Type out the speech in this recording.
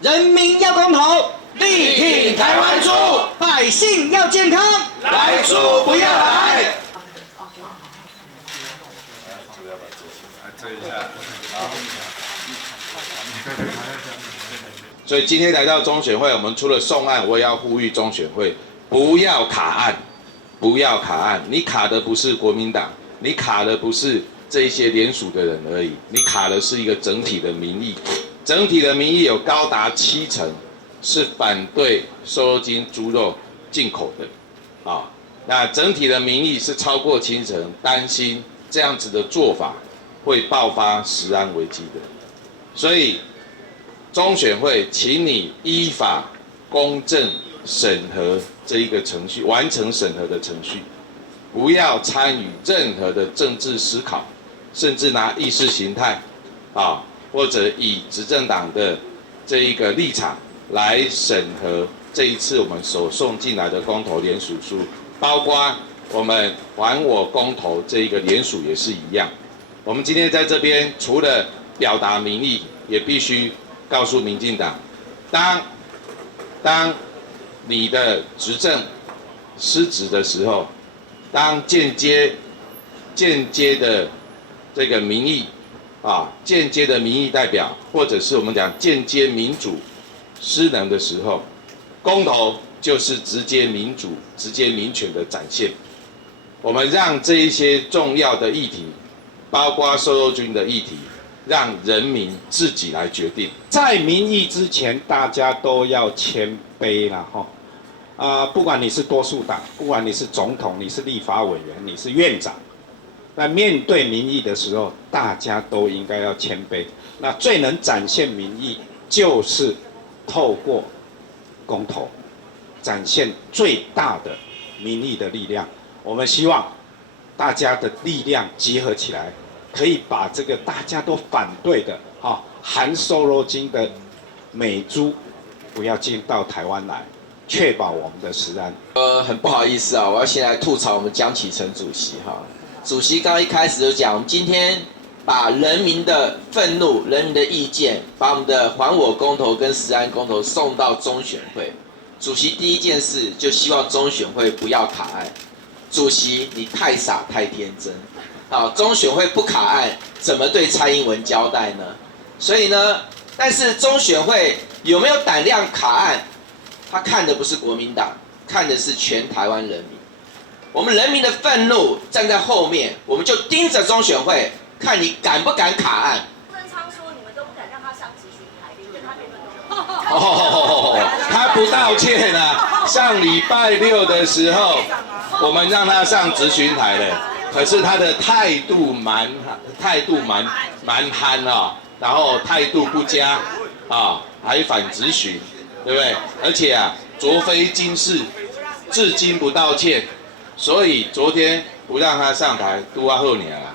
人民要公投，力挺台湾猪，百姓要健康，来猪不要来。所以今天来到中选会，我们除了送案，我也要呼吁中选会不要卡案，不要卡案。你卡的不是国民党，你卡的不是这一些联署的人而已，你卡的是一个整体的民意。整体的民意有高达70%是反对瘦肉精猪肉进口的，啊，那整体的民意是超过70%担心这样子的做法会爆发食安危机的，所以中选会，请你依法公正审核这一个程序，完成审核的程序，不要参与任何的政治思考，甚至拿意识形态啊，或者以执政党的这一个立场来审核这一次我们所送进来的公投联署书，包括我们还我公投这一个联署也是一样。我们今天在这边除了表达民意，也必须告诉民进党，当你的执政失职的时候，当间接的这个民意啊，间接的民意代表，或者是我们讲间接民主失能的时候，公投就是直接民主、直接民权的展现。我们让这一些重要的议题，包括瘦肉精的议题，让人民自己来决定。在民意之前，大家都要谦卑啦，哈，不管你是多数党，不管你是总统，你是立法委员，你是院长，那面对民意的时候，大家都应该要谦卑。那最能展现民意，就是透过公投，展现最大的民意的力量。我们希望大家的力量集合起来，可以把这个大家都反对的含瘦肉精的美猪不要进到台湾来，确保我们的食安。很不好意思啊，我要先来吐槽我们江启臣主席哈。主席刚一开始就讲，我们今天把人民的愤怒、人民的意见，把我们的还我公投跟食安公投送到中选会。主席第一件事就希望中选会不要卡案。主席，你太傻太天真，好，中选会不卡案，怎么对蔡英文交代呢？所以呢，但是中选会有没有胆量卡案？他看的不是国民党，看的是全台湾人民。我们人民的愤怒站在后面，我们就盯着中选会，看你敢不敢卡案。郑昌说你们都不敢让他上质询台，你跟他辩论他不道歉啊！上礼拜6的时候，我们让他上质询台了，可是他的态度蛮憨啊，然后态度不佳啊，还反质询，对不对？而且啊，昨非今是，至今不道歉，所以昨天不让他上台，都要后年了。